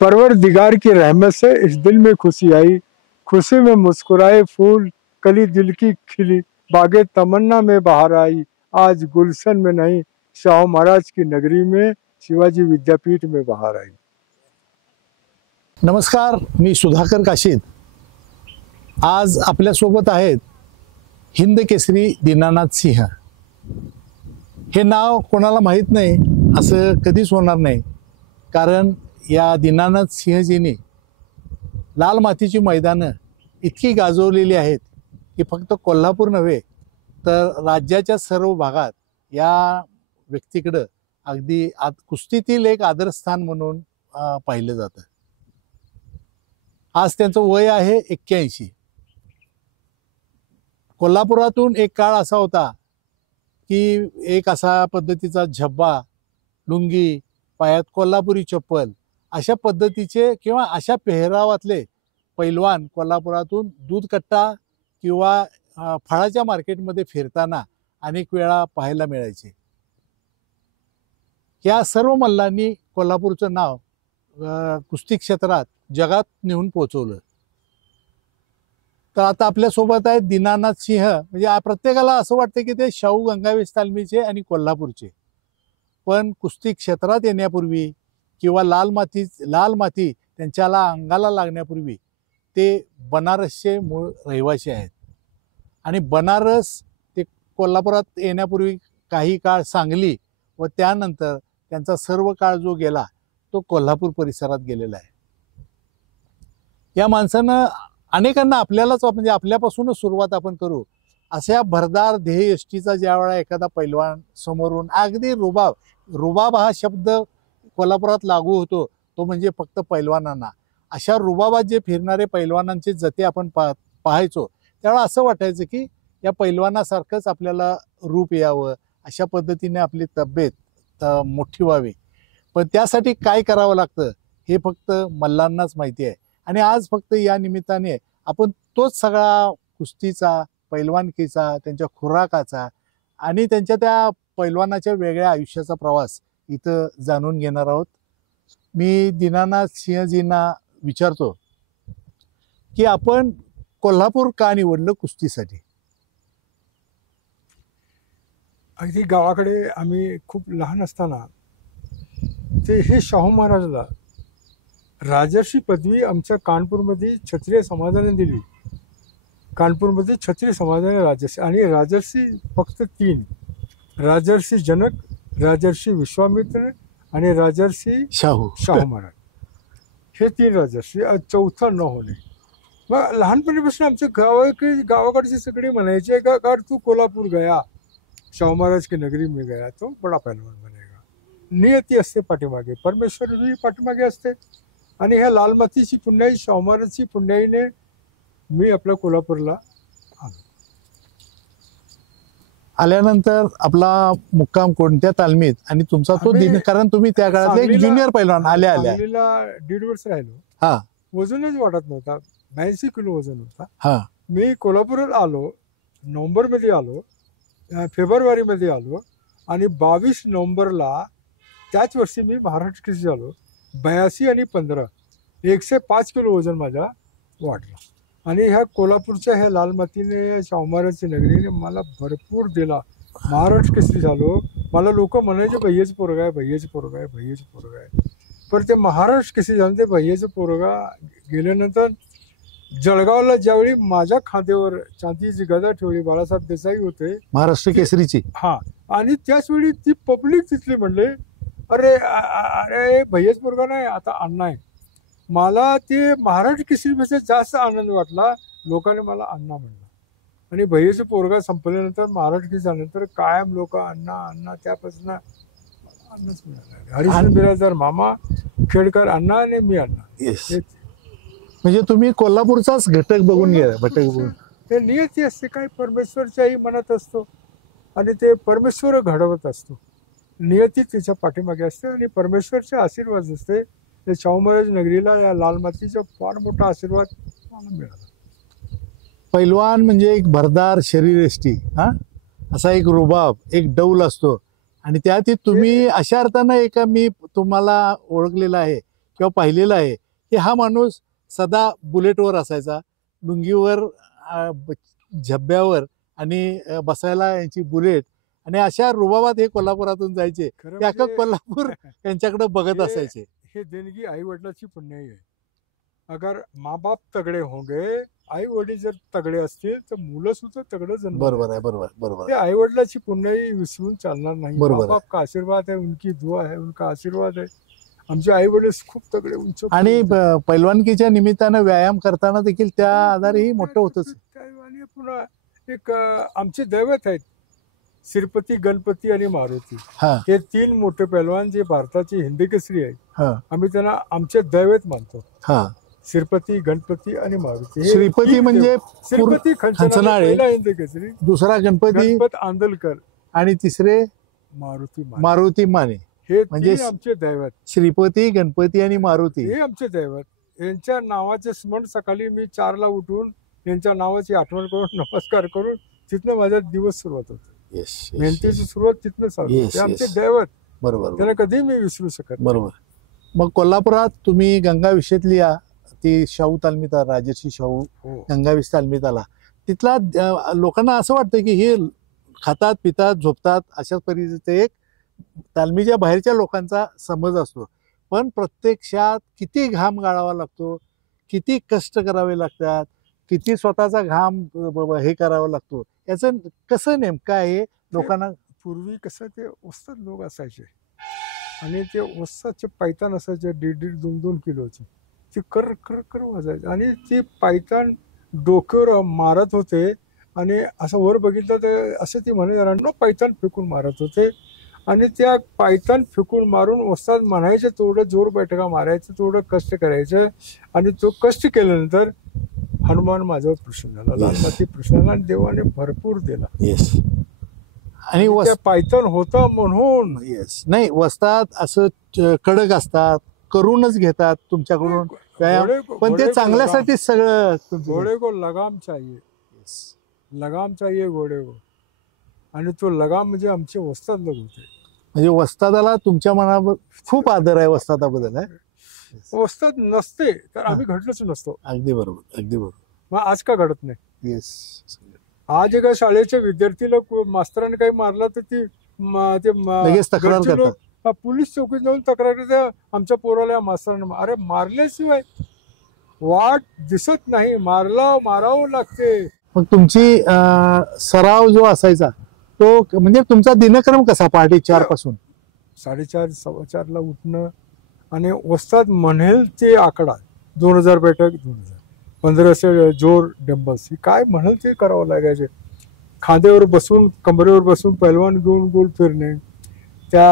परवरदिगार की रहमत से इस दिल में खुशी आई, खुशी में मुस्कुराए फूल, कली दिल की खिली, बागे तमन्ना में बहार आई। आज गुलशन में नहीं, शाहू महाराज की नगरी में, शिवाजी विद्यापीठ में बहार आई। नमस्कार, मी सुधाकर काशीद। आज आपल्यासोबत आहेत हिंद केसरी दीनानाथ सिंह। हे नाव कोणाला माहीत नाही असं कधीच होणार नाही, कारण या दीनानाथ सिंहजींनी लाल मातीची मैदानं इतकी गाजवलेली आहेत की फक्त कोल्हापूर नव्हे तर राज्याच्या सर्व भागात या व्यक्तीकडं अगदी कुस्तीतील एक आदरस्थान म्हणून पाहिलं जातं। आज त्यांचं वय आहे 81। कोल्हापुरातून एक काळ असा होता की एक असा पद्धतीचा झब्बा, लुंगी, पायात कोल्हापुरी चप्पल अशा पद्धतीचे किंवा अशा पेहरावातले पैलवान कोल्हापुरातून दूध कट्टा किंवा फळाच्या मार्केटमध्ये फिरताना अनेक वेळा पाहायला मिळायचे। या सर्व मल्लांनी कोल्हापूरचं नाव कुस्ती क्षेत्रात जगात नेऊन पोहोचवलं। तर आता आपल्या सोबत आहेत दीनानाथ सिंह। म्हणजे प्रत्येकाला असं वाटतं की ते शाहू गंगावेश तालमीचे आणि कोल्हापूरचे, पण कुस्ती क्षेत्रात येण्यापूर्वी किंवा लाल माती त्यांच्याला अंगाला लागण्यापूर्वी ते बनारसचे मूळ रहिवासी आहेत। आणि बनारस ते कोल्हापुरात येण्यापूर्वी काही काळ सांगली व त्यानंतर त्यांचा सर्व काळ जो गेला तो कोल्हापूर परिसरात गेलेला आहे। या माणसानं अनेकांना आपल्यालाच म्हणजे आपल्यापासूनच सुरुवात आपण करू अशा भरदार ध्येय यष्टीचा ज्या वेळा एखादा पैलवान समोरून अगदी रुबाब हा शब्द कोल्हापुरात लागू होतो तो म्हणजे फक्त पैलवानांना। अशा रुबाबात जे फिरणारे पैलवानांचे जते आपण पाहायचो त्यावेळा असं वाटायचं की या पैलवानासारखंच आपल्याला रूप यावं, अशा पद्धतीने आपली तब्येत मोठी व्हावी। पण त्यासाठी काय करावं लागतं हे फक्त मल्लांनाच माहिती आहे। आणि आज फक्त या निमित्ताने आपण तोच सगळा कुस्तीचा, पैलवानकीचा, त्यांच्या खुराकाचा आणि त्यांच्या त्या पैलवानाच्या वेगळ्या आयुष्याचा प्रवास इथं जाणून घेणार आहोत। मी दीनानाथ सिंहजींना विचारतो की आपण कोल्हापूर का निवडलं कुस्तीसाठी? अगदी गावाकडे आम्ही खूप लहान असताना ते हे शाहू महाराजला राजर्षी पदवी आमच्या कानपूरमध्ये क्षत्रिय समाजाने दिली। कानपूरमध्ये क्षत्रिय समाजाने राजर्षी, आणि राजर्षी फक्त 3, राजर्षी जनक, राजर्षी विश्वामित्र आणि राजर्षी शाहू महाराज, हे 3 राजर्षी, चौथा न होणे। मग लहानपणीपासून आमच्या गावाकडचे सगळे म्हणायचे का तू कोल्हापूर गया, शाहू महाराज की नगरी में गया तो बड़ा पहलवान बनेगा। नियती असते पाठीमागे, परमेश्वर भी पाठीमागे असते। आणि ह्या लाल मातीची पुण्याई, शाहू महाराजची पुण्याईने मी आपल्या कोल्हापूरला आलो। आल्यानंतर आपला मुक्काम कोणत्या तालमीत आणि तुमचा तो दिन, कारण तुम्ही त्या काळातले एक ज्युनियर पैलवान आल्या 1.5 वर्ष राहिलो। हा, वजनच वाढत नव्हता, 82 किलो वजन होता। हा, मी कोल्हापुरात आलो, नोव्हेंबरमध्ये आलो, फेब्रुवारीमध्ये आलो, आणि 22 नोव्हेंबरला त्याच वर्षी मी महाराष्ट्र केसरी झालो। 82 आणि 15 105 किलो वजन माझा वाढला। आणि ह्या कोल्हापूरच्या ह्या लाल मातीने, शाहू महाराजची नगरीने मला भरपूर दिला। महाराष्ट्र केसरी झालो। मला लोक म्हणायचे भैयेच पोरगा आहे, भैयेच पोरगा आहे, भैयेच पोरगा आहे। पण ते महाराष्ट्र केसरी झालं, ते भैयेचं पोरगा गेल्यानंतर जळगावला ज्यावेळी माझ्या खांद्यावर चांदीची गदा ठेवली, बाळासाहेब देसाई होते महाराष्ट्र केसरीची, हा, आणि त्याच वेळी ती पब्लिक तिथली म्हणले अरे अरे भैयेच पोरगा नाही, आता अण्णा आहे। मला ते महाराष्ट्र केसरीपेक्षा जास्त आनंद वाटला, लोकांनी मला अण्णा म्हणलं। आणि भैयेचं पोरगा संपल्यानंतर, महाराष्ट्र केसरी झाल्यानंतर कायम लोक अण्णा अण्णा, त्यापासून अण्णाच मिळाला। हरिश्चंद्र बिराजदार मामा, खेडकर अण्णा आणि मी अण्णा। म्हणजे तुम्ही कोल्हापूरचाच घटक बघून गेला। ते नियती असते, काही परमेश्वरच्याही मनात असतो आणि ते परमेश्वर घडवत असतो। नियती त्याच्या पाठीमागे असते आणि परमेश्वरचे आशीर्वाद असते। ते शाहू महाराज नगरीला या लाल मातीचा फार मोठा आशीर्वाद मला मिळाला। पैलवान म्हणजे एक भरदार शरीरयष्टी, हा, असा एक रुबाब, एक डौल असतो। आणि त्यात तुम्ही अशा अर्थानं मी तुम्हाला ओळखलेलं आहे किंवा पाहिलेलं आहे की हा माणूस सदा बुलेटवर असायचा, लुंगीवर झब्ब्यावर आणि बसायला यांची बुलेट, आणि अशा रुबाबात हे कोल्हापुरातून जायचे. खरं ते अख्खं म्हणजे कोल्हापूर यांच्याकडे बघत हे- असायचे. हे देणगी आई वडिलाची पुण्याई आहे. अगर माँ बाप तगड़े होंगे, आई वडील जर तगड़े असतील तर मुलं सुद्धा तगडं जन्म बरोबर आहे, बरोबर आहे, बरोबर ते आहे. आई वडिलाची पुण्याई विसरून चालणार नाही. बरोबर माँ आहे. बाप का आशीर्वाद है, उनकी दुआ है, उनका आशीर्वाद है. आमचे आई वडील खूप तगडे उंच आणि पैलवानकीच्या निमित्तानं व्यायाम करताना देखील त्या आधारेही मोठं होतच. आणि पुन्हा एक आमचे दैवत आहेत श्रीपती, गणपती आणि मारुती. हा हे 3 मोठे पैलवान जे भारताचे हिंदी केसरी आहेत. हा आम्ही त्यांना आमचे दैवत मानतो. हा. श्रीपती, गणपती आणि मारुती. हे श्रीपती 3 म्हणजे देव. श्रीपती खंचनाळे, पहिला हिंदी केसरी, दुसरा गणपती, गणपत आंदलकर, आणि तिसरे मारुती माने. मारुती माने. हे म्हणजे 3 आमचे दैवत. श्रीपती, गणपती आणि मारुती. हे आमचे दैवत. यांच्या नावाचे स्मरण सकाळी मी 4ला उठून यांच्या नावाची आठवण करून नमस्कार करून तिथनं माझा दिवस सुरुवात होतो. येस, मेहनतीची सुरुवात तिथनं चालू Yes, होते. आमचे yes. दैवत बरोबर त्यांना कधी मी विसरू शकत नाही. बरोबर. मग कोल्हापुरात तुम्ही गंगा विषयतली ती शाहू तालमीत, राजर्षी शाहू हो. गंगावीस तालमीत आला. तिथला लोकांना असं वाटतं की हे खातात पितात झोपतात अशाच परिस्थितीत एक तालमीच्या बाहेरच्या लोकांचा समज असतो, पण प्रत्यक्षात किती घाम गाळावा लागतो, किती कष्ट करावे लागतात, किती स्वतःचा घाम हे करावा लागतो, याचं कसं नेमकं आहे लोकांना. पूर्वी कसं ते ओस्ताद लोक असायचे आणि ते ओस्तादचे पायतान असायचे 1.5 2 किलोचे. ते कर कर कर वाजायचे आणि ते पायतान डोक्यावर मारत होते आणि असं वर बघितलं तर असं ती म्हणे पायतान फेकून मारत होते. आणि त्या पायतान फेकून मारून ओस्ताद म्हणायचे तेवढं जोर बैठका मारायचं, तेवढं कष्ट करायचं. आणि तो कष्ट केल्यानंतर हनुमान माझ्यावर प्रसन्न झाला, लालमाती प्रसन्न झाला आणि देवाने भरपूर दिला. येस. आणि त्या पायतान होता म्हणून. येस. नाही, वस्तात असं कडक असतात, करूनच घेतात तुमच्याकडून व्यायाम, पण ते चांगल्यासाठीच सगळं. घोड़े को लगाम चाहिए, लगाम चाहिए घोड़े को. आणि तो लगाम म्हणजे आमचे वस्ताद लोक होते. म्हणजे वस्तादाला तुमच्या मनावर खूप आदर आहे वस्तादाबद्दल आहे. वस्ताद नसते तर आम्ही घडलोच नसतो. अगदी बरोबर, अगदी बरोबर. मग आज का घडत नाही. येस. आज एका शाळेच्या विद्यार्थीला मास्तराने काही मारला तर ते लगेच तक्रार घरचे करतात. लोक पोलीस चौकीत जाऊन तक्रार करतात, आमच्या पोराला या मास्तराने अरे मारल्याशिवाय वाट दिसत नाही, मारावं लागते. मग तुमची सराव जो असायचा तो म्हणजे तुमचा दिनक्रम कसा पहाटे 4 पासून? 4:30 4:15ला उठणं आणि वस्ताद म्हणेल ते आकडा 2000 बैठक, 2000 1500 जोर डंबल्स, काय म्हणेल ते करावं लागायचे. खांद्यावर बसून कमरेवर बसून पैलवान घेऊन गोल फिरणे, त्या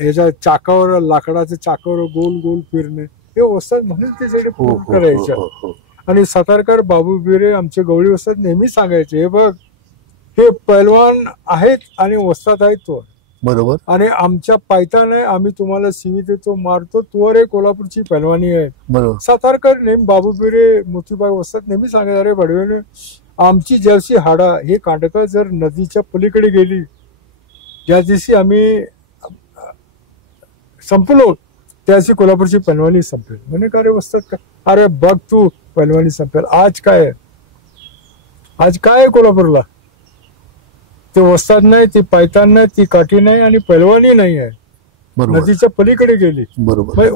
ह्याच्या चाकावर लाकडाच्या चाकावर गोल गोल फिरणे, हे वस्ताद म्हणेल ते सगळे पूर्ण करायचे. आणि सातारकर बाबू बिरे आमचे गवळी वस्ताद नेहमी सांगायचे, हे बघ हे पैलवान आहेत आणि वस्ताद आहेत तो बरोबर. आणि आमच्या पायतान आहे, आम्ही तुम्हाला शिवी देतो मारतो, तोवर हे कोल्हापूरची पैलवानी आहे. बरोबर. सातारकर नेहमी बाबू बिरे मोतीबाई वस्ताद नेहमी सांगायचे, अरे बडवेने आमची जर्सी हाडा हे कांडका जर नदीच्या पलीकडे गेली, ज्या दिवशी आम्ही संपलो त्या दिवशी कोल्हापूरची पैलवानी संपेल. म्हणे का रे वस्ताद का, अरे बघ तू पैलवानी संपेल. आज काय आहे कोल्हापूरला? ते वस्ताद नाही, ती पायतान नाही, ती काठी नाही आणि पैलवानी नाही आहे. नदीच्या पलीकडे गेली. बरोबर.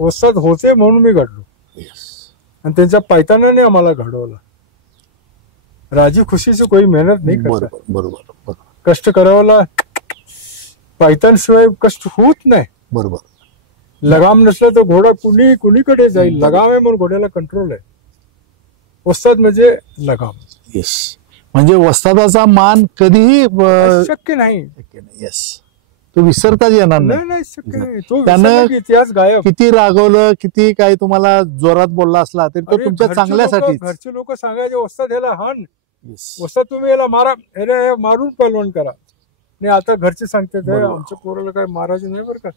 वस्ताद होते म्हणून मी घडलो आणि त्यांच्या पायतानाने आम्हाला घडवलं. राजी खुशीची कोई मेहनत नाही करता. बरोबर. कष्ट करावला, पायतान शिवाय कष्ट होत नाही. बरोबर. लगाम नसलं तर घोडा कुणीकडे जाईल. लगाम आहे म्हणून घोड्याला कंट्रोल आहे. वस्ताद म्हणजे लगाम. येस. म्हणजे वस्तादाचा मान कधीही शक्य नाही. येस. तो विसरताच येणार नाही, शक्य नाही. तो त्यानं विसरला की इतिहास गायब. किती रागवलं, किती काय तुम्हाला जोरात बोलला असला तरी तो तुमच्या चांगल्यासाठी. घरचे लोक सांगायचे वस्ताद ह्याला हाण, वस्ताद तुम्ही याला मारा, ह्याला मारून पैलवान करा. नाही आता घरचे सांगतात आमच्या पोराला काय मारायचे नाही बरं का,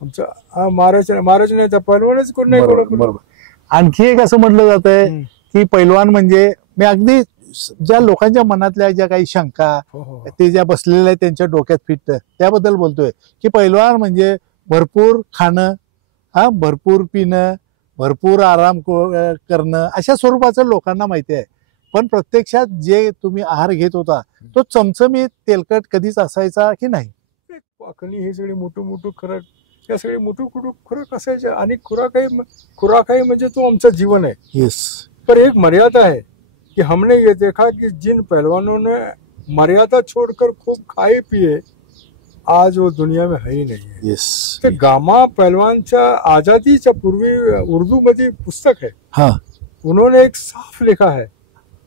आमच्या मारायचे नाही त्या पैलवानच कोण नाही. बरोबर. आणखी एक असं म्हटलं जात आहे की पैलवान म्हणजे, मी अगदी ज्या लोकांच्या मनातल्या ज्या काही शंका ते ज्या बसलेल्या आहेत त्यांच्या डोक्यात फिट त्याबद्दल बोलतोय की पैलवान म्हणजे भरपूर खाणं हा भरपूर पिणं, भरपूर आराम करणं अशा स्वरूपाचं लोकांना माहिती आहे. पण प्रत्यक्षात जे तुम्ही आहार घेत होता तो चमचमीत तेलकट कधीच असायचा की नाही? पाखणी हे सगळे मोठं मोठं खुराक, या सगळे मोठं मोठं खुराक असायचे. आणि खुराक म्हणजे तो आमचं जीवन है. येस. पर एक मर्यादा है कि हमने ये देखा कि जिन पहलवानों ने मर्यादा छोड़कर खूब खाए पिए, आज वो दुनिया में है ही नहीं है. येस. ते गामा पहलवानच्या आजादीच्या पूर्वी उर्दू मध्ये पुस्तक है. हाँ. उन्होंने एक साफ लिखा है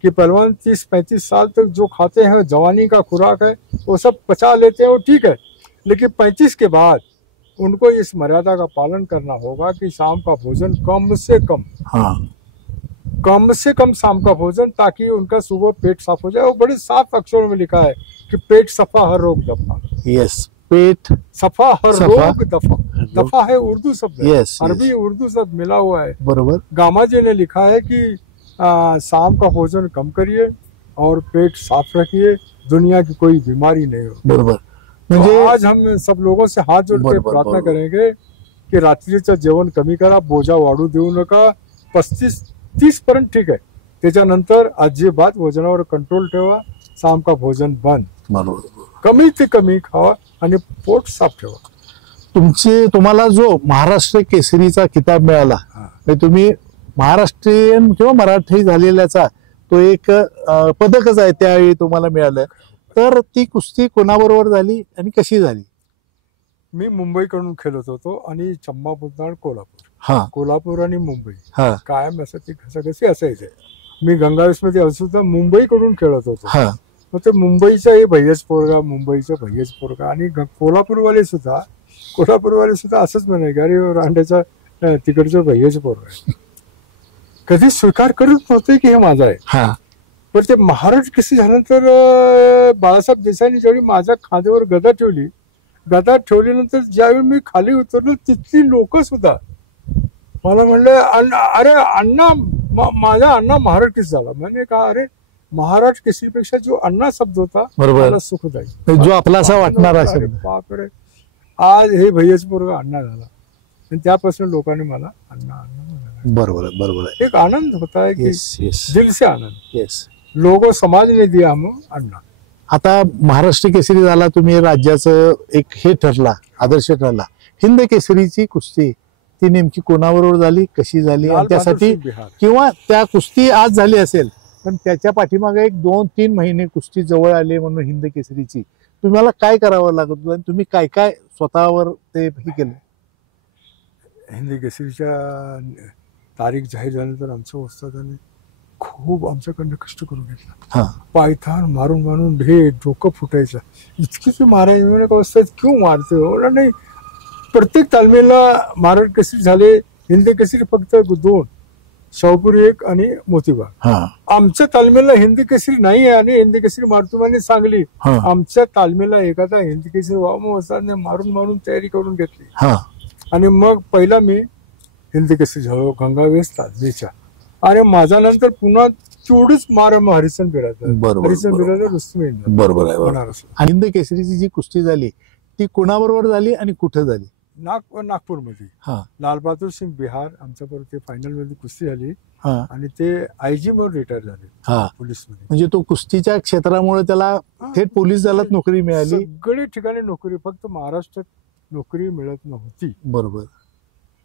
कि पहलवान 30-35 साल तक जो खाते हैं जवानी का खुराक है वो सब पचा लेते हैं, वो ठीक है, लेकिन 35 के बाद उनको इस मर्यादा का पालन करना होगा कि शाम का भोजन कम से कम, हाँ. कम से कम शाम का भोजन, ताकि उनका सुबह पेट साफ हो जाए. वो बड़े साफ अक्षरों में लिखा है कि पेट सफा हर रोग दफा. यस. पेट सफा हर सफा. रोग दफा. दफा है उर्दू शब्द, यस. अरबी उर्दू शब्द मिला हुआ है. बरोबर. गामा जी ने लिखा है कि शाम का भोजन कम करिए और पेट साफ रखिए, दुनिया की कोई बीमारी नहीं हो. बरोबर. तो म्हणजे आज हम सब लोगों से हात जोड के बरोबर, प्रार्थना बरोबर. करेंगे की रात्रीचं जेवण कमी करा, बोजा वाढू देऊ नका. 35-30 पर्यंत ठीक आहे, त्याच्यानंतर अजिबात वजनावर कंट्रोल ठेवा. शाम का भोजन बंद, बरोबर. कमी ते कमी खावा आणि पोट साफ ठेवा. तुम्हाला जो महाराष्ट्र केसरीचा किताब मिळाला, हा. म्हणजे तुम्ही महाराष्ट्रीयन किंवा मराठी झालेल्याचा तो एक पदकच आहे त्यावेळी तुम्हाला मिळालं. तर ती कुस्ती कोणाबरोबर झाली आणि कशी झाली? मी मुंबईकडून खेळत होतो आणि चंबा बुधनाळ कोल्हापूर, हा. कोल्हापूर आणि मुंबई हा. कायम असं ते घसाघसी असायचे. मी गंगावेस मध्ये असून सुद्धा मुंबईकडून खेळत होतो. हा. मग ते मुंबईचा हे भैयच पोरगा, मुंबईचा भैयच पोरगा. आणि कोल्हापूरवाले सुद्धा असंच म्हणे, अरे रांड्याचा तिकडचं भैयच पोरगा आहे. कधी स्वीकार करत नव्हते की हे माझं आहे. हा. पण ते महाराष्ट्र केसरी झाल्यानंतर बाळासाहेब देसाईंनी ज्यावेळी माझ्या खांद्यावर गदा ठेवल्यानंतर ज्यावेळी मी खाली उतरलो, तिथली लोक सुद्धा मला म्हणले, अरे अण्णा, माझा अण्णा महाराष्ट्र केसरी झाला. म्हणजे का, अरे महाराष्ट्र केसरीपेक्षा जो अण्णा शब्द होता मला सुखदायी, जो आपला असा वाटणारा शब्द. बापरे, आज हे भैयच पोरगा अण्णा झाला. आणि त्यापासून लोकांनी मला अण्णा म्हणाला. बरोबर आहे, बरोबर आहे. एक आनंद होता है कि दिल से आनंद. येस. लोगों समाज ने दिया हम अण्णा. आता महाराष्ट्र केसरी झाला तुम्ही, राज्याचं एक हे ठरला, आदर्श ठरला. हिंद केसरीची कुस्ती ती नेमकी कोणाबरोबर झाली, कशी झाली, आणि त्यासाठी किंवा त्या कुस्ती आज झाली असेल पण त्याच्या पाठीमागे एक 2-3 महिने कुस्ती जवळ आले म्हणून हिंद केसरीची तुम्हाला काय करावं लागत होतं आणि तुम्ही काय काय स्वतःवर ते हे केलं? हिंद केसरीच्या तारीख जाहीर झाल्यानंतर आमच्या उस्तादाने खूप आमच्याकडनं कष्ट करून घेतला. हा. पायथान मारून मारून डोकं फुटायचं. इतकी ते महाराज म्हणे का उस्ताद क्यों मारते हो? नाही, प्रत्येक तालमीला महाराष्ट्र केसरी झाले. हिंद केसरी फक्त 2, शाहपुरी 1 आणि मोतीबाग. हा. आमच्या तालमीला हिंद केसरी नाही आहे आणि हिंद केसरी मारतो आणि सांगली. हा. आमच्या तालमीला एखादा हिंद केसरी व्हावं उस्तादने मारून मारून तयारी करून घेतली. हा. आणि मग पहिला मी हिंद केसरी झालो गंगावेस तालमीच्या. आणि माझ्या नंतर पुन्हा तेवढंच मार हरिसन बिरादर, बरोबर, हरिसन बरोबर. बिरादर, रुस्तम इंद्र. बरोबर आहे, बरोबर. बनारस. आणि हिंद केसरीची जी कुस्ती झाली ती कोणाबरोबर झाली आणि कुठे झाली? नागपूरमध्ये. हा. लालबहादूर सिंग बिहार आमच्याबरोबर ते फायनल मध्ये कुस्ती झाली. हा. आणि ते आयजी म्हणून रिटायर झाले. हा. पोलीस मध्ये. म्हणजे तो कुस्तीच्या क्षेत्रामुळे त्याला थेट पोलीस दलात नोकरी मिळाली. सगळे ठिकाणी नोकरी, फक्त महाराष्ट्रात नोकरी मिळत नव्हती. बरोबर.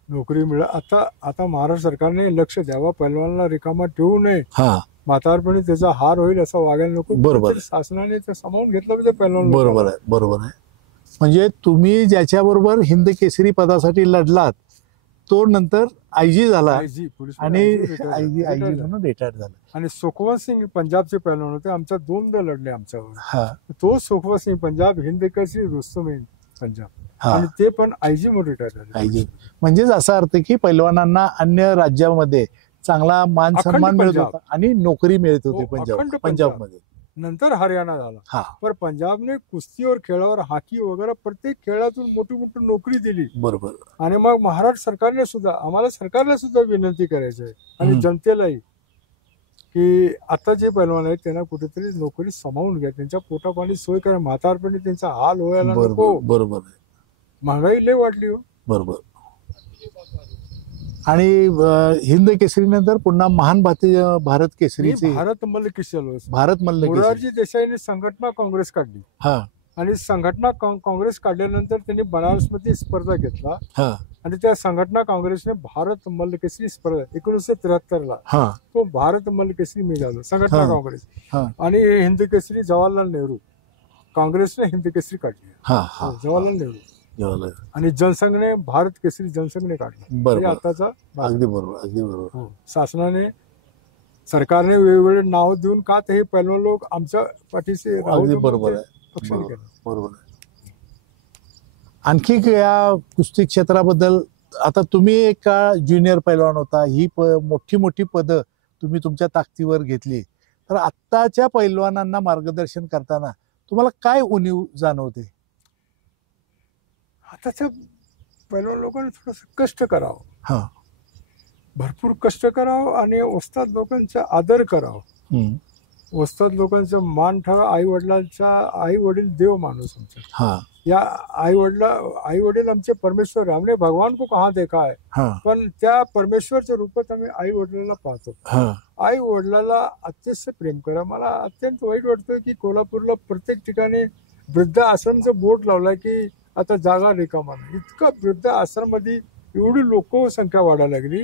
नोकरी आता महाराष्ट्र सरकारने लक्ष द्यावा, पहिलवानाला रिकामा ठेवू नये. हा. म्हातारपणी त्याचा हार होईल असं वागायला नको. बरोबर. शासनाने ते सामावून घेतलं पाहिजे पहिलवान. बरोबर आहे, बरोबर आहे. म्हणजे तुम्ही ज्याच्याबरोबर हिंद केसरी पदासाठी लढलात तो नंतर आयजी झाला आणि आयजी म्हणून रिटायर झाला. आणि सुखवंत सिंग पंजाबचे पहिलवान होते, आमच्या 2दा लढले आमच्यावर. हा. तो सुखवंत सिंग पंजाब, हिंद केसरी रुस्तम पंजाब. हा. आणि ते पण आयजी म्हणून रिटायर झाले. आयजी म्हणजेच असा अर्थ की पैलवानांना अन्य राज्यामध्ये चांगला मान सन्मान मिळत होता आणि नोकरी मिळत होती पंजाबमध्ये. नंतर हरियाणा झाला. हा. पण पंजाबने कुस्ती और खेळावर, हॉकी वगैरे प्रत्येक खेळातून मोठी मोठी नोकरी दिली. बरोबर. आणि मग महाराष्ट्र सरकारने सुद्धा, आम्हाला सरकारला सुद्धा विनंती करायची आहे आणि जनतेलाही की आता जे पैलवान आहेत त्यांना कुठेतरी नोकरी समावून घ्या, त्यांच्या पोटापाणी सोय करा. म्हातारपणी त्यांचा हाल व्हायला नको. बरोबर. महागाई लय वाढली हो. बरोबर. आणि हिंद केसरी नंतर पुन्हा महान भारत मी केसरीचे भारत मल्ल केसरी भारत मल्ल केसरी. मोरारजी देसाईने संघटना काँग्रेस काढली हा आणि संघटना काँग्रेस काढल्यानंतर त्यांनी बनारसमध्ये स्पर्धा घेतला हा आणि त्या संघटना काँग्रेसने भारत मल्ल केसरी स्पर्धा 1973 हा तो भारत मल्ल केसरी मी झालो संघटना हा. काँग्रेस हा आणि हिंद केसरी जवाहरलाल नेहरू काँग्रेसने हिंद केसरी काढली हा हा जवाहरलाल नेहरू जवाहरलाल. आणि जनसंघने भारत केसरी जनसंघने काढला बरोबर. म्हणजे आताचा भाग. अगदी बरोबर अगदी बरोबर. हो. शासनाने सरकारने वेगवेगळे नाव देऊन का ते हे पहिलं लोक आमच्या पाठीशी राहू अगदी म्हणून बरोबर ते आहे. पक्षाने बरोबर केलं. बरोबर आहे. आणखी या कुस्ती क्षेत्राबद्दल आता तुम्ही एक काळ ज्युनियर पैलवान होता, ही मोठी मोठी पदं तुम्ही तुमच्या ताकदीवर घेतली, तर आत्ताच्या पैलवानांना मार्गदर्शन करताना तुम्हाला काय उणीव जाणवते? आताच्या पहिल्या लोकांनी थोडस कष्ट करावं, हा भरपूर कष्ट करावं आणि ओस्ताद लोकांचा आदर करावं. हम्म. ओस्ताद लोकांचा मान ठेवा. आई वडील देव माणूस आमचा. हा या आई वडील आमचे परमेश्वर आहे. हमने भगवान को कहाँ देखा है, हा पण त्या परमेश्वरच्या रूपात आम्ही आई वडिलांना पाहतो. हा आई वडिलाला अत्यंत प्रेम करा. मला अत्यंत वाईट वाटतं की कोल्हापूरला प्रत्येक ठिकाणी वृद्ध आश्रमचं बोर्ड लावलाय की आता जागा रिकामा नाही. इतकं वृद्ध आश्रम मध्ये एवढी लोकसंख्या वाढायला लागली.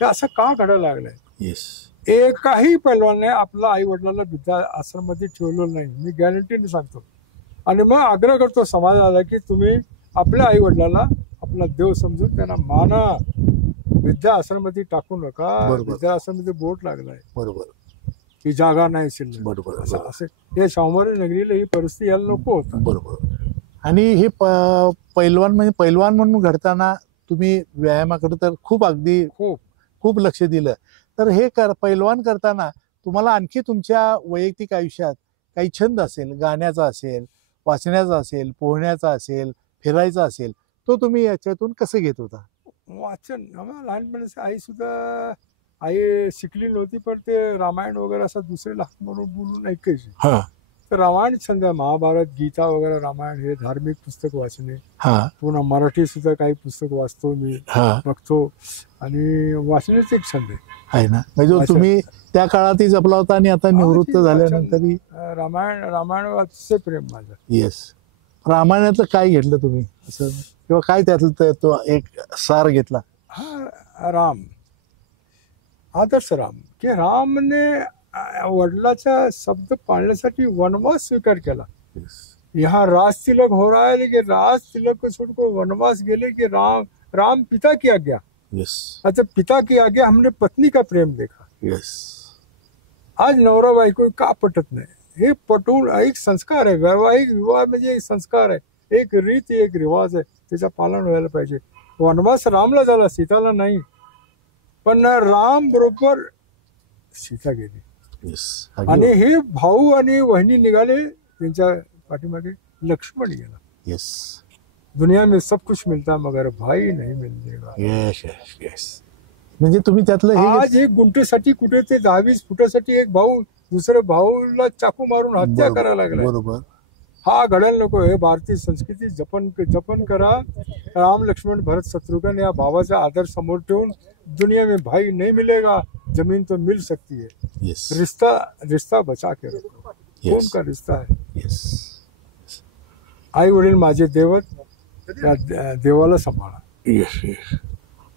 हे असं का घडायला लागलंय? येस. एकाही पैलवानने आपला आई वडिलांना वृद्ध आश्रम मध्ये ठेवलेलं नाही. मी गॅरंटीने सांगतो. आणि मग आग्रह करतो समाजाला की तुम्ही आपल्या आई वडिलांना आपला देव समजून त्यांना माना. विद्या आश्रममध्ये टाकू नका. बरोबर. विद्या आश्रममध्ये बोट लागलाय बरोबर ही जागा नाही शिल्लक. बरोबर असं या शाहूमारी नगरीला ही परिस्थिती यायला नको होतं. बरोबर. आणि हे पैलवान म्हणजे पैलवान म्हणून घडताना तुम्ही व्यायामाकडे तर खूप अगदी खूप लक्ष दिलं. तर हे पैलवान करताना तुम्हाला आणखी तुमच्या वैयक्तिक आयुष्यात काही छंद असेल, गाण्याचा असेल, वाचण्याचा असेल, पोहण्याचा असेल, फिरायचा असेल, तो तुम्ही याच्यातून कसं घेत होता? वाचन आम्हाला लहानपणी आई शिकली नव्हती, पण ते रामायण वगैरे असं दुसरे लहान म्हणून बोलून ऐकायची. हा तर रामायण छंद आहे. महाभारत, गीता वगैरे रामायण हे धार्मिक पुस्तक वाचणे. हा पुन्हा मराठी सुद्धा काही पुस्तक वाचतो मी, हा बघतो आणि वाचण्याचा एक छंद आहे ना. म्हणजे वाचन. तुम्ही त्या काळातही जपला होता आणि आता निवृत्त वाचन, झाल्यानंतरही. रामायण वाचचे प्रेम माझं. येस. रामायणातलं काय घेतलं तुम्ही असं, किंवा काय त्यातलं तो एक सार घेतला? हा राम, आदर्श राम, की रामने वडिलाचा शब्द पाळण्यासाठी वनवास स्वीकार केला. यहाँ राज तिलक हो रहा है, लेकिन राज तिलक को छोड़कर वनवास गेले कि राम पिता की आज्ञा. येस अच्छा, पिता की आज्ञा हमने पत्नी का प्रेम देखा. येस. आज नवरा बायको का पटत नाही? हे पटवून एक संस्कार आहे. वैवाहिक विवाह म्हणजे एक संस्कार आहे, एक रीत, एक रिवाज आहे, त्याचं पालन व्हायला पाहिजे. वनवास रामला झाला, सीताला नाही. पण राम बरोबर सीता गेली येस. आणि हे भाऊ आणि वहिनी निघाले त्यांच्या पाठीमागे. लक्ष्मण गेला. येस. दुनिया में सब कुछ मिलता मगर भाई नहीं मिलेगा. Yes yes yes. म्हणजे तुम्ही त्यातलं हे आज एक गुंठेसाठी कुठे ते 10-20 फुटासाठी एक भाऊ दुसऱ्या भाऊला चाकू मारून हत्या करायला लागला. बरोबर. हा घडायला नको. हे भारतीय संस्कृती जपन करा. राम लक्ष्मण भरत शत्रुघ्न या भावाचा आदर समोर ठेवून दुनिया में भाई नहीं मिलेगा, जमीन तो मिल सकती है. येस रिश्ता बचा के रखो. कोण का रिश्ता आहे? येस. आई वडील माझे देवत, त्या देवाला सांभाळा. Yes yes.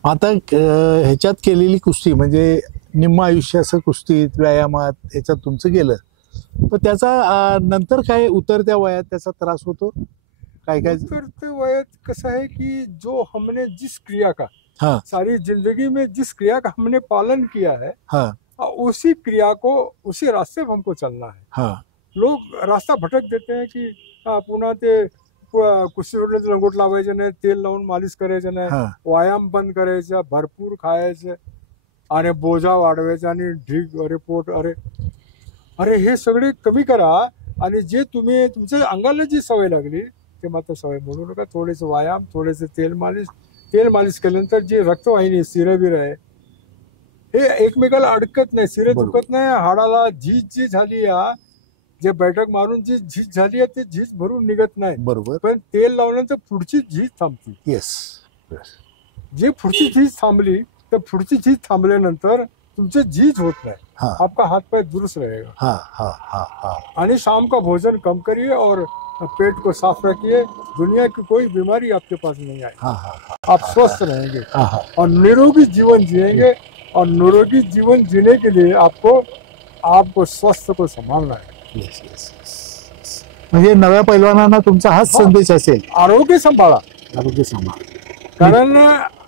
आता ह्याच्यात केलेली कुस्ती म्हणजे निम्म आयुष्य असं कुस्तीत व्यायामात याच्यात तुमचं गेलं, पण त्याचा नंतर काय उतरत्या वयात त्याचा त्रास होतो काय काय? उतरते वयात कसं आहे की जो हमने जिस क्रिया का हाँ सारी जिंदगी में जिस क्रिया का हमने पालन किया है, हाँ उसी क्रिया को उसी रास्ते पे हमको चलना है. हाँ लोक रास्ता भटक देते हैं की पुन्हा ते कुस्ती सोडलं लंगोट लावायचं नाही, तेल लावून मालिश करायचं नाही, हाँ व्यायाम बंद करायचा, भरपूर खायचं आणि बोजा वाढवायचा आणि ढीग अरे पोट अरे हे सगळे कमी करा. आणि जे तुम्ही तुमच्या अंगाला जी सवय लागली ते मात्र सवय मोडू नका. थोडेसे व्यायाम, थोडेसे तेल मालिश केल्यानंतर जी रक्तवाहिनी सिरबिर आहे हे एकमेकाला अडकत नाही, सिरे बरोबर. दुखत नाही. हाडाला झीज जी झाली आहे, जे बैठक मारून जी झीज झाली आहे ते झीज भरून निघत नाही. बरोबर. पण तेल लावल्यानंतर पुढची झीज थांबते. येस. जे पुढची झीज थांबली तर पुढची झीज थांबल्यानंतर तुमचे झीज होत नहीं, हाँ आपका हाथ पैर दुरुस्त रहेगा। हाँ हाँ हाँ हाँ आणि शाम का भोजन कम करिए और पेट को साफ रखिए, दुनिया की कोई बीमारी आपके पास नहीं आएगी, हाँ हाँ हाँ आप स्वस्थ रहेंगे हाँ हाँ और निरोगी जीवन जिएंगे। और निरोगी जीवन जीने के लिए आपको स्वास्थ्य को संभालना है। Yes yes yes. म्हणजे नव्या पैलवानांना तुमचा हाच संदेश असेल, आरोग्य सांभाळा, आरोग्य सांभाळ। कारण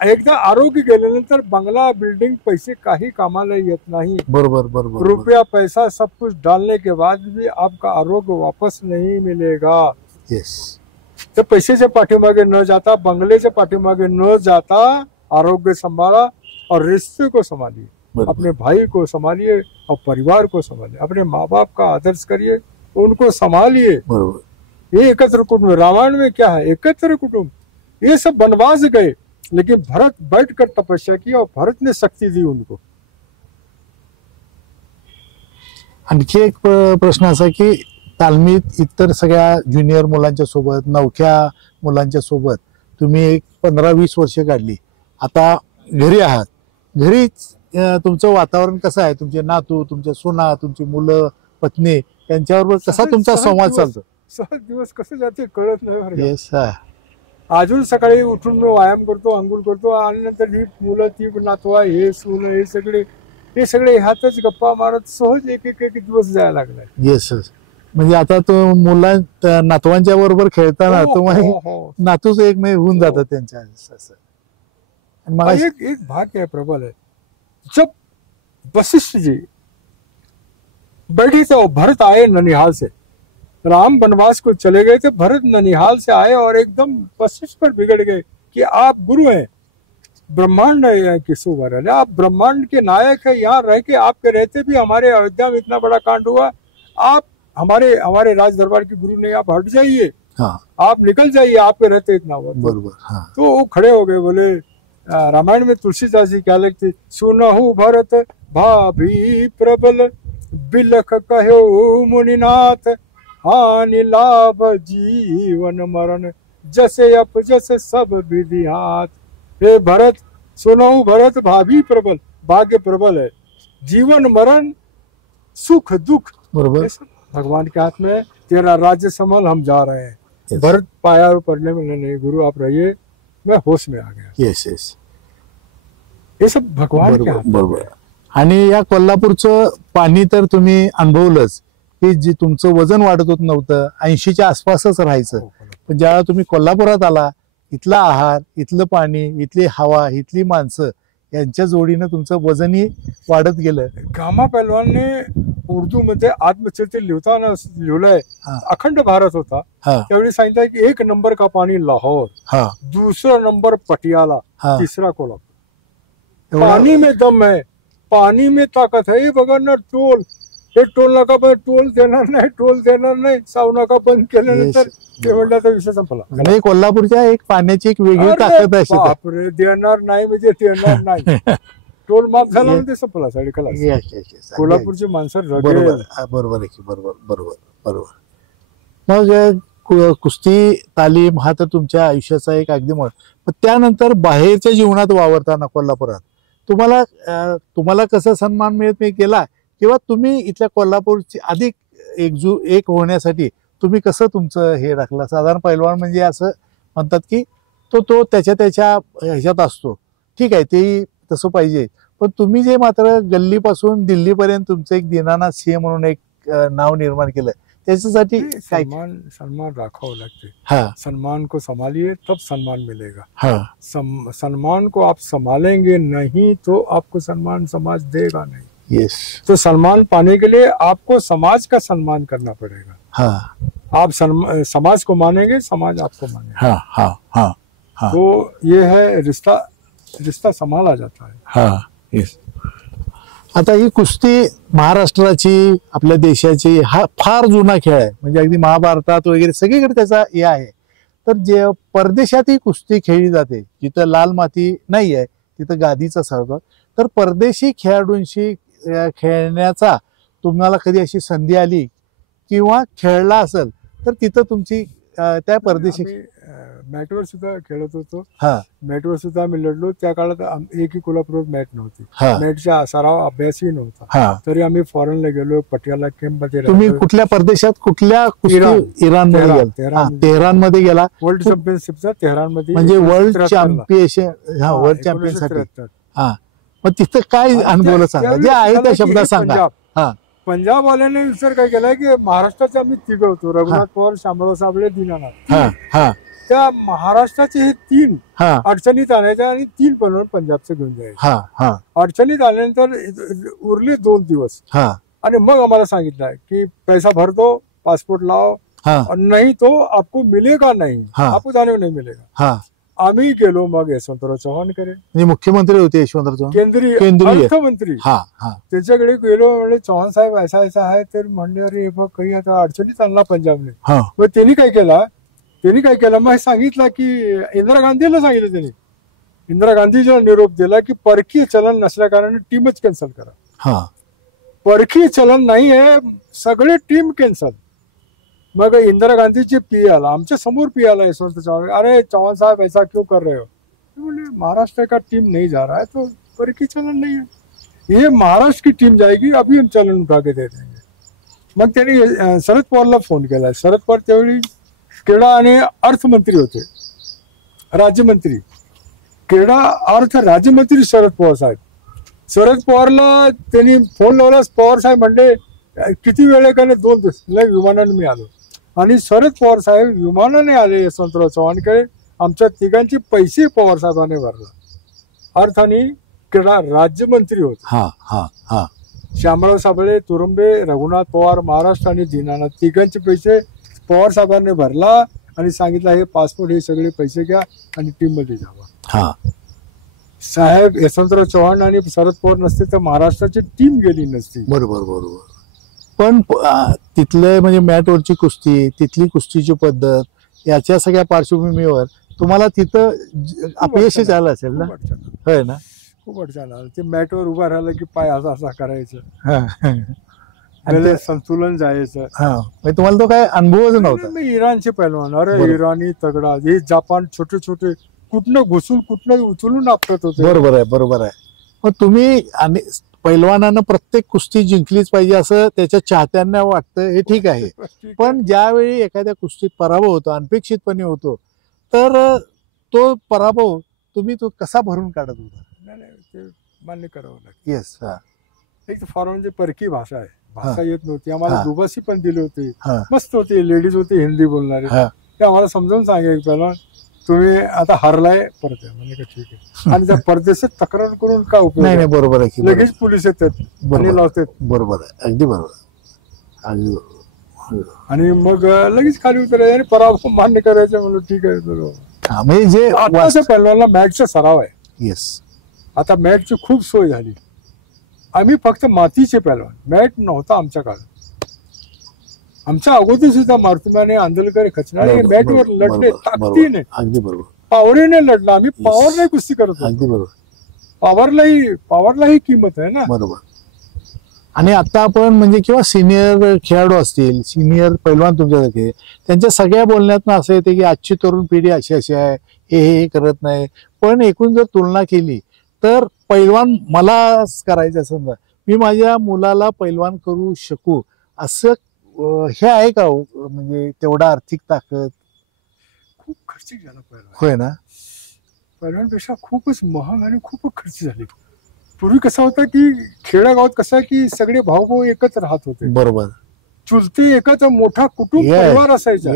एकदा आरोग्य गेल्यानंतर बंगला बिल्डिंग पैसे काही कामाला येत नाही। बरोबर बरोबर रुपया पैसा सब कुछ डालने के बाद भी आपका आरोग्य वापस नहीं मिलेगा। येस तर पैशाच्या पाठीमागे न जाता, बंगल्याच्या पाठीमागे न जाता आरोग्य संभाला और रिश्ते को संभालिए, अपने भाई को संभालिए और परिवार को संभालिए, अपने माँ बाप का आदर्श करिए, उनको संभालिए। बरोबर। ये एकत्र कुटुंब, रामायण में क्या है, एकत्र कुटुंब। ये सब वनवास गए लेकिन भरत बैठकर तपस्या की और भरत ने शक्ति दी उनको। आणखी एक प्रश्न असा की तालमीत इतर सगळ्या ज्युनियर मुलांच्या सोबत, नवख्या मुलांच्या सोबत तुम्ही एक 15-20 वर्ष काढली, आता घरी आहात, घरी तुमचं वातावरण कसं आहे? तुमचे नातू, तुमच्या सुना, तुमची मुलं, पत्नी यांच्याबरोबर कसा तुमचा संवाद चालतो? सहज दिवस कसे जाते कळत नाही बरं का? येस। अजून सकाळी उठून मी व्यायाम करतो, अंघोळ करतो आणि नंतर ही मुलं, ती नातवा, हे सून, हे सगळे ह्यातच गप्पा मारत सहज एक एक एक दिवस जायला लागलाय। येस। म्हणजे आता तो मुलां नातवांच्या बरोबर खेळताना तो नातूच एक में होऊन जातात त्यांच्या असं। आणि मला एक भाग्य है, प्रबल है। जब वशिष्ठ जी बैठे थे और भरत आए ननिहाल से, राम वनवास को चले गए थे, भरत ननिहाल से आए और एकदम वशिष्ठ पर बिगड़ गए कि आप गुरु हैं, ब्रह्मांड के सुवर, आप ब्रह्मांड के नायक है, यहाँ रह के आपके रहते भी हमारे अयोध्या में इतना बड़ा कांड हुआ, आप हमारे राज दरबार के गुरु नहीं, आप हट जाइए, हाँ आप निकल जाइए, आपके रहते इतना हुआ। बरोबर। हाँ। तो वो खड़े हो गए, बोले रामायण में तुलसीदास जी क्या लिखते, सुनहु भरत भाभी प्रबल, बिलख कहो मुनिनाथ, हानि लाभ जीवन मरण, जैसे अप जैसे सब विधिहात। हे भरत, सुनहु भरत भाभी प्रबल, भाग्य प्रबल है, जीवन मरण सुख दुख बरोबर भगवान के हाथ में है, तेरा राज्य संभल, हम जा रहे हैं। Yes. भरत पाया पढ़ने में नहीं, गुरु आप रहिए, मैं होश में आ गया। Yes yes. हे सब भगवान के हाथ में बरोबर। आणि या कोल्हापूरचं पाणी तर तुम्ही अनुभवलंच की जे तुमचं वजन वाढत होत नव्हतं, 80च्या आसपासच राहायचं, पण ज्यावेळेला तुम्ही कोल्हापुरात आला, इथला आहार, इथलं पाणी, इथली हवा, इथली माणसं यांच्या जोडीनं तुमचं वजनही वाढत गेलं। गामा पहलवान ने उर्दू मध्ये आत्मचरित्र लिहिताना लिहिलंय, हाँ। अखंड भारत होता हाँ त्यावेळी सांगितलं की 1 नंबर का पानी लाहौर, हाँ दूसरा नंबर पटियाला, हाँ। तीसरा कोल्हापुर। पानी में दम है, पानी में ताकत है। ये बघा ना टोल, हे टोल नाका पण टोल देणार नाही, साव नाका बंद केल्यानंतर ते म्हणण्याचा विषय संपला। म्हणजे कोल्हापूरच्या एक पाण्याची एक वेगळी ताकद आहे। बापरे, देणार नाही म्हणजे देणार नाही, टोल माफ झाला म्हणजे संपला साडी खलास। कोल्हापूरची माणसं रगेल। बरोबर आहे की, बरोबर बरोबर बरोबर। मग कुस्ती तालीम हा तर तुमच्या आयुष्याचा एक अगदी पण त्यानंतर बाहेरच्या जीवनात वावरताना कोल्हापुरात तुम्हाला कसा सन्मान मिळत केला, किंवा तुम्ही इथल्या कोल्हापूरची अधिक एक होण्यासाठी तुम्ही कसं तुमचं हे राखलं? साधारण पैलवान म्हणजे असं म्हणतात की तो त्याच्या ह्याच्यात असतो, ठीक आहे, ते तसं पाहिजे, पण तुम्ही जे मात्र गल्लीपासून दिल्लीपर्यंत तुमचं एक दीनानाथ सिंह म्हणून एक नाव निर्माण केलं, त्याच्यासाठी सम्मान राखावं लागते। हाँ। सम्मान को संभालिए तब सम्मान मिलेगा। हाँ। सम्मान को आप संभालेंगे नहीं तो आपको सम्मान समाज देगा नहीं। यस। तो सम्मान पाने के लिए आपको समाज का सम्मान करना पड़ेगा। हाँ। आप समाज को मानेंगे, समाज आपको मानेगा। हाँ हाँ हाँ हाँ। तो ये है रिश्ता संभाला जाता है। हाँ। यस। आता ही कुस्ती महाराष्ट्राची, आपल्या देशाची हा फार जुना खेळ आहे, म्हणजे अगदी महाभारतात वगैरे सगळीकडे त्याचा हे आहे। तर जे परदेशात ही कुस्ती खेळली जाते, जिथं लाल माती नाही आहे तिथं गादीचा सरतो, तर परदेशी खेळाडूंशी खेळण्याचा तुम्हाला कधी अशी संधी आली किंवा खेळला असेल तर तिथं तुमची त्या परदेशी मॅटवर सुद्धा खेळत होतो. हा मॅटवर सुद्धा आम्ही लढलो. त्या काळात एकही कोल्हापुरात मॅट नव्हती. हा मॅटचा सराव अभ्यासही नव्हता. हा तरी आम्ही फॉरेनला गेलो, पटियाला कॅम्प मध्ये तुम्ही कुठल्या परदेशात कुठल्या इराण. इराण मध्ये तेहरान. गेला? तेहरान मध्ये गेला. वर्ल्ड चॅम्पियनशिपचा तेहरान मध्ये म्हणजे वर्ल्ड 1973 ला. चॅम्पियनशिप हा वर्ल्ड चॅम्पियनसाठी 1973. हा मग तिथं काय अनुभवलं सांगा जे आहे त्या शब्दात सांगा. हा पंजाबवाल्याने विचार काय केला की महाराष्ट्राचे आम्ही तिघं होतो, रघुनाथ पवार, शामराव साबळे, दीनानाथ. हा हा त्या महाराष्ट्राचे हे 3 हा अडचणीत आणायच्या आणि 3 बनवून पंजाबचं घेऊन जायचे. हा हा अडचणीत आल्यानंतर उरले 2 दिवस हा आणि मग आम्हाला सांगितलं की पैसा भर दो, पासपोर्ट लाओ, हा और नहीं तो आपको मिलेगा नहीं, हाँ. आपको जाने नहीं मिलेगा. हा आम्ही गेलो मग यशवंतराव चव्हाण कडे, म्हणजे मुख्यमंत्री होते यशवंतराव चव्हाण. केंद्रीय केंद्रीय. अर्थमंत्री. हा हा त्याच्याकडे गेलो, म्हणजे चव्हाण साहेब ऐसा ऐसा आहे. तर म्हणले अरे हे बघ काही आता अडचणीत आणला पंजाबने. हा मग त्यांनी काय केलं मग हे सांगितलं की इंदिरा गांधीला सांगितलं त्यांनी. इंदिरा गांधीचा निरोप दिला की परकीय चलन नसल्या कारणाने टीमच कॅन्सल करा. हा परकीय चलन नाही आहे, सगळे टीम कॅन्सल. मग इंदिरा गांधीचे पी आला, आमच्या समोर पी आला यशवंत चव्हाण. अरे चौहान साहब ऐसा क्यों कर रहे हो? बोले महाराष्ट्र का टीम नहीं जा रहा है तो परकीय चलन नहीं है, ये महाराष्ट्र की टीम जाएगी, अभी हम चलन उठा के दे देंगे. मग त्यांनी शरद पवारला फोन केला. शरद पवार त्यावेळी क्रीडा आणि अर्थमंत्री होते, राज्यमंत्री. क्रीडा अर्थ राज्यमंत्री शरद पवार साहेब. शरद पवारला त्यांनी फोन लावला. पवार साहेब म्हणले किती वेळ आहे का? 2 दिवस. नाही, विमानाने मी आलो. आणि शरद पवार साहेब विमानाने आले यशवंतराव चव्हाणकडे. आमच्या तिघांचे पैसे पवार साहेबांनी भरला. अर्थ आणि क्रीडा राज्यमंत्री होते. हा हा हा शामराव साबळे, तुरुंबे, रघुनाथ पवार, महाराष्ट्र आणि दीनानाथ तिघांचे पैसे पवार साहेबांनी भरला आणि सांगितलं हे पासपोर्ट हे सगळे पैसे घ्या आणि टीम मध्ये जावा. हा साहेब यशवंतराव चव्हाण आणि शरद पवार नसते तर महाराष्ट्राची टीम गेली नसती. बरोबर बरोबर. पण तिथलं म्हणजे मॅटवरची कुस्ती, तिथली कुस्तीची पद्धत, याच्या सगळ्या पार्श्वभूमीवर तुम्हाला तिथं अपयशच आलं असेल ना? होय ना? खूप अडचण आलं. ते मॅटवर उभा राहिलं की पाय असा असा करायचं, हा. आणि त्याला संतुलन जायचं. हा म्हणजे तुम्हाला तो काय अनुभवच नव्हता. मी इराणचे पैलवान, अरे बरोबर. इराणी तगडा. हे जपान छोटे छोटे कुठनं घुसून कुठनं उचलून आपटत होते. बरोबर आहे बरोबर आहे. मग तुम्ही आणि पैलवानानं प्रत्येक कुस्ती जिंकलीच पाहिजे असं त्याच्या चाहत्यांना वाटतं, हे ठीक आहे. पण ज्यावेळी एखाद्या कुस्तीत पराभव होतो, अनपेक्षितपणे होतो, तर तो पराभव तुम्ही तो कसा भरून काढत होता? नाही, ते मान्य करावं लागतं. येस. हा एक तर फॉरेन म्हणजे परकी भाषा आहे, भाषा हा. येत नव्हती आम्हाला. हा. दुभाषी पण दिले होते, हा मस्त होते. लेडीज होते हिंदी बोलणारे. हा ते आम्हाला समजावून सांगायचं पहिला तुम्ही आता हरलाय परत या. म्हणजे ठीक आहे. आणि त्या परदेशात तक्रार करून काय उपयोग नाही आहे? नाही बरोबर आहे की लगेच पोलीस येतात आणि बरोबर लावतात बरोबर आहे. अगदी बरोबर अगदी बरोबर. आणि मग लगेच खाली उतरायचं आणि पराभव मान्य करायचं. म्हणून ठीक आहे बरोबर. हा म्हणजे जे आताच्या पहिलवानला मॅटचा सराव आहे. येस. आता मॅटची खूप सोय झाली. आम्ही फक्त मातीचे पहिलवान, मॅट नव्हता आमच्या काळात. आमच्या अगोदर सुद्धा मारुतीमाने, आंदोलकर, खचनाळे मॅटवर लढले ताकदीने, अगदी बरोबर. पॉवरीने लढला. आम्ही पॉवरने कुस्ती करत होतो. अगदी बरोबर पॉवरलाही किंमत आहे ना. बरोबर. आणि आता आपण म्हणजे किंवा सिनियर खेळाडू असतील, सिनियर पैलवान तुमच्यासारखे, त्यांच्या सगळ्या बोलण्यातून असं येते की आजची तरुण पिढी अशी अशी आहे, हे करत नाही. पण एकूण जर तुलना केली तर पैलवान मला करायचं, समजा मी माझ्या मुलाला पैलवान करू शकू असं हे आहे का? म्हणजे तेवढा आर्थिक ताकद? खूप खर्चिक झाला पहिला. होय ना? पहिल्यांपेक्षा खूपच महाग आणि खूपच खर्च झाले. पूर्वी कसा होता की खेड्यागावात कसं की सगळे भाऊ एकच राहत होते. बरोबर. चुलते एकच मोठा कुटुंब परिवार असायचा.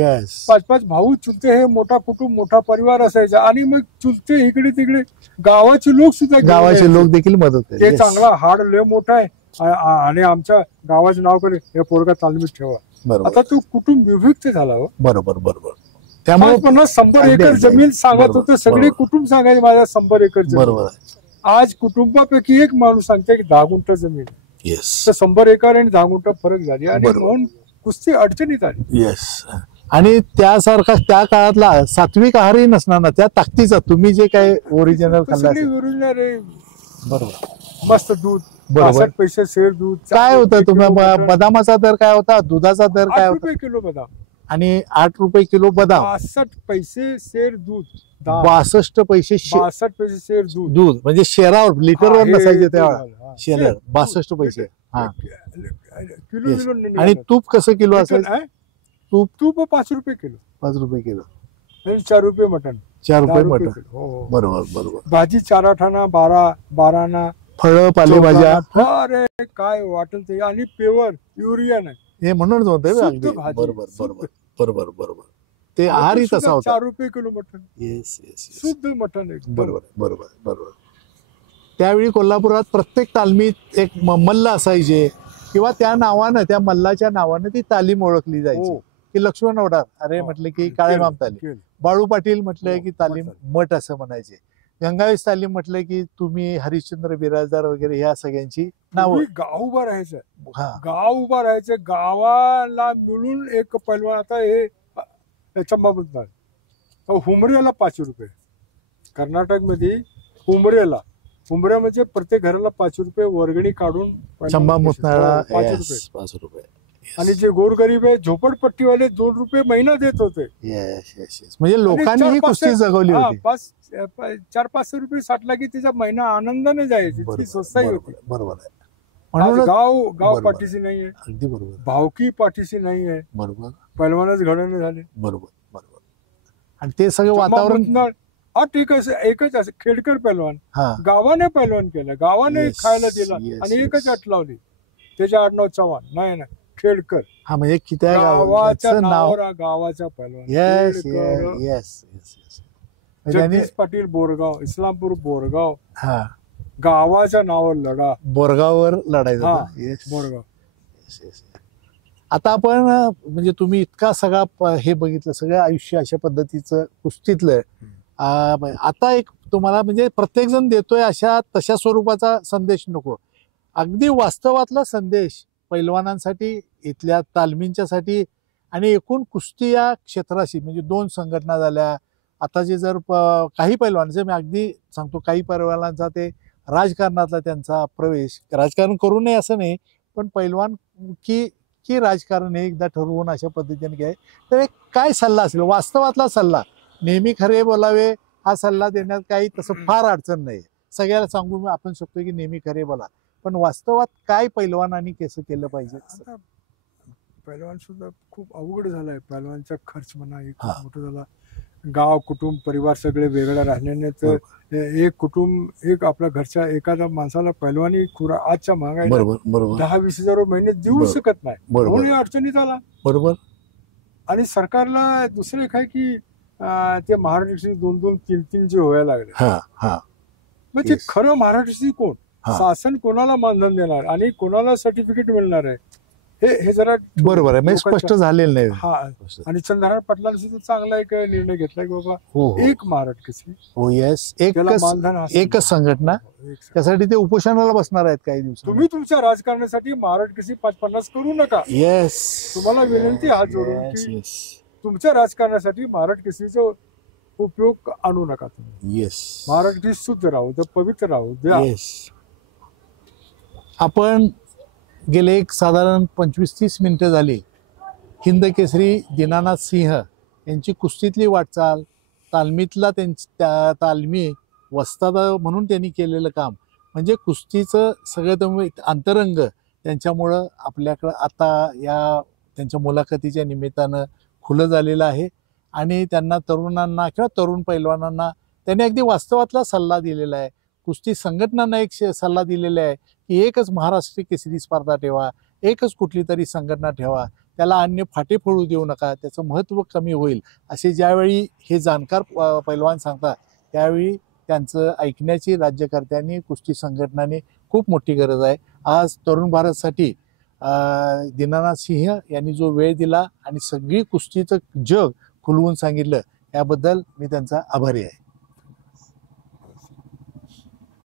5-5 भाऊ चुलते, हे मोठा कुटुंब मोठा परिवार असायचा. आणि मग चुलते इकडे तिकडे गावाचे लोक सुद्धा, गावाचे लोक देखील मदत ते करतात. चांगला हाड लय मोठा आहे आणि आमच्या गावाचं नाव करे हे पोरगा तालमीत ठेवा. बरोबर. आता तो कुटुंब विभक्त झाला. हो बरोबर बरोबर. त्यामुळे 50-100 एकर जमीन सांगत होतं. सगळे कुटुंब सांगायचे माझ्या 100 एकर जमीन. बरोबर. आज कुटुंबापैकी एक माणूस सांगते की 10 गुंठ जमीन. येस. तर 100 एकर आणि 10 गुंठ फरक झाली आणि बरोबर. म्हणून कुस्ती अडचणीत आली. येस. आणि त्यासारखा त्या काळातला सात्विक आहारही नसणार ना त्या ताकदीचा, तुम्ही जे काय ओरिजिनल खाल्ला सगळे विरुजणार आहे. बरोबर. मस्त दूध, बरोबर. 65 पैसे शेर दूध. काय होतं तुम्ही बदामाचा दर काय होता, दुधाचा दर काय 8 होता? रुपये किलो बदाम. आणि 8 रुपये किलो बदाम, 62 पैसे शेर दूध, 62 पैसे 62 पैसे शेर दूध. दूध, म्हणजे शेरावर लिटरवर हा, हे नसायचे ते तेव्हा, झालं, हा. शेर शेर, 62 दूध. पैसे. हा किलो Yes. किलो नाही आणि निघालं. तूप कसं किलो असायचं? आहे? तूप तूप 5 रुपये किलो 5 रुपये किलो, आणि 4 रुपये मटण, 4 रुपये 10 मटण. किलो. हो, हो. बरोबर बरोबर. भाजी 4 आठाना 12 फळं पालेभाज्या, अरे काय वाटेल ते, आणि प्युअर युरिया नाही. हे म्हणूनच होतं शुद्ध अगदी. भाजी, बरोबर शुद्ध. बरोबर बरोबर बरोबर. ते आहारही मटण तसा सुद्धा होता. 4 रुपये किलो मटण, येस येस. शुद्ध मटण एकदम. बरोबर बरोबर बरोबर. त्यावेळी कोल्हापुरात प्रत्येक तालमीत एक मल्ल असायचे, किंवा त्या नावानं, त्या मल्लाच्या नावानं ती तालीम ओळखली जायची. हो. की लक्ष्मण ओढार अरे हा. म्हटलं की काळेमाम तालीम, केलं. बाळू पाटील म्हटलं हो, की तालीम मठ मठ असं म्हणायचे, गंगावेश तालीम म्हटलं की तुम्ही हरिश्चंद्र बिराजदार वगैरे ह्या सगळ्यांची नावं. पूर्वी गाव उभं राहायचं, हा गाव उभं राहायचं, गावाला मिळून एक पैलवान. आता हे चंबाबद्दल हुमऱ्याला 5 रुपये, कर्नाटक मध्ये हुमऱ्या म्हणजे प्रत्येक घराला 5 रुपये वर्गणी काढून चंबा मुतनाळा 5 रुपये. 5 रुपये. आणि जे गोरगरीब आहे झोपडपट्टीवाले 2 रुपये महिना देत होते. Yes yes yes. म्हणजे लोकांनी ही कुस्ती जगवली होती. 400-500 रुपये साठला की तिचा महिना आनंदाने जायची, ती स्वस्ताही होती. बरोबर आहे. आज म्हणून गाव बरोबर. पाठीशी नाहीये, अगदी बरोबर भावकी पाठीशी नाहीये, बरोबर पैलवानच घडवणे झाले. बरोबर बरोबर. आणि ते सगळं वातावरण. एकच असं खेडकर पैलवान, हा गावाने पैलवान केलं, गावाने Yes, खायला दिला, yes, आणि एकच yes. अट लावली, त्याच्या आडनाव चव्हाण नाही, खेडकर. हा म्हणजे कित्या गावाच्या गावाचं नाव. नावावर गावाचा पैलवान yes Khedkar. Yes yes yes. त्यांनी जगदीश पाटील बोरगाव, इस्लामपूर बोरगाव, हा गावाच्या नावावर लढा. बोरगाववर लढायचं हा, ना? Yes. बोरगाव. Yes, yes. आता आपण म्हणजे तुम्ही इतका सगळा हे बघितलं, सगळं आयुष्य अशा पद्धतीचं कुस्तीतलं. आता एक तुम्हाला म्हणजे प्रत्येक जण देतोय अशा तशा स्वरूपाचा संदेश नको, अगदी वास्तवातला संदेश पैलवानांसाठी, इथल्या तालमींच्यासाठी, आणि एकूण कुस्ती या क्षेत्राशी. म्हणजे 2 संघटना झाल्या आता. जे जर काही पैलवानांचे, मी अगदी सांगतो, काही पैलवानांचा ते राजकारणातला त्यांचा प्रवेश, राजकारण करू नये असं नाही, पण पैलवान की राजकारण हे एकदा ठरवून अशा पद्धतीने घ्याय. तर एक काय सल्ला असेल वास्तवातला सल्ला? नेहमी खरे बोलावे हा सल्ला देण्यात काही तसं फार अडचण नाही, सगळ्याला सांगू आपण शकतो की नेहमी खरे बोला, पण वास्तवात काय पैलवानांनी कसं केलं पाहिजे? आता पैलवान सुद्धा खूप अवघड झालाय. पैलवानचा खर्च म्हणा एक हा. मोठा झाला. गाव कुटुंब परिवार सगळे वेगळं राहिल्याने तर एक कुटुंब, एक आपल्या घरच्या एखाद्या माणसाला पैलवानी खुरा आजच्या महागाई बरोबर बरोबर 10-20 हजार महिने देऊ बरोबर. शकत नाही, बरोबर. म्हणून या अडचणीत आला. बरोबर. आणि सरकारला दुसरं एक आहे की ते महाराष्ट्र 2-2-3-3 जे व्हायला लागले, हा हा मग ते Yes. खरं महाराष्ट्र कोण, हा. शासन कोणाला मानधन देणार आणि कोणाला सर्टिफिकेट मिळणार आहे, हे जरा बरोबर आहे. म्हणजे लोकांच्या- स्पष्ट झालेलं नाही. हा. आणि चंद्रहार पाटलांनी सुद्धा चांगला एक निर्णय घेतला की बाबा हो हो एक महाराष्ट्र केसरी, हो येस. त्याला एकच मानधन असेल. एकच संघटना. एक संघटना. त्यासाठी ते उपोषणाला बसणार आहेत काही दिवस. तुम्ही तुमच्या राजकारणासाठी महाराष्ट्र केसरी 5-50 करू नका. येस. तुम्हाला विनंती हात जोडून येस की येस तुमच्या राजकारणासाठी महाराष्ट्र केसरीचा उपयोग आणू नका तुम्ही. येस महाराष्ट्र केसरी शुद्ध राहू द्या, पवित्र राहू द्या. येस. आपण गेले एक साधारण 25-30 मिनिटं झाली हिंद केसरी दीनानाथ सिंह यांची कुस्तीतली वाटचाल, तालमीतला त्या तालमी वस्ताद म्हणून त्यांनी केलेलं काम, म्हणजे कुस्तीचं सगळं तुम्ही अंतरंग त्यांच्यामुळं आपल्याकडं आता या त्यांच्या मुलाखतीच्या निमित्तानं खुलं झालेलं आहे. आणि त्यांना तरुणांना किंवा तरुण पैलवानांना त्यांनी अगदी वास्तवातला सल्ला दिलेला आहे. कुस्ती संघटनांना एक सल्ला दिलेला आहे की एकच महाराष्ट्र केसरी स्पर्धा ठेवा, एकच कुठली तरी संघटना ठेवा, त्याला अन्य फाटे फोडू देऊ नका, त्याचं महत्त्व कमी होईल, असे ज्यावेळी हे जाणकार पैलवान सांगतात त्यावेळी त्यांचं ऐकण्याची राज्यकर्त्यांनी, कुस्ती संघटनांनी खूप मोठी गरज आहे. आज तरुण भारतसाठी दीनानाथ सिंह यांनी जो वेळ दिला आणि सगळी कुस्तीचं जग खुलवून सांगितलं, याबद्दल मी त्यांचा आभारी आहे.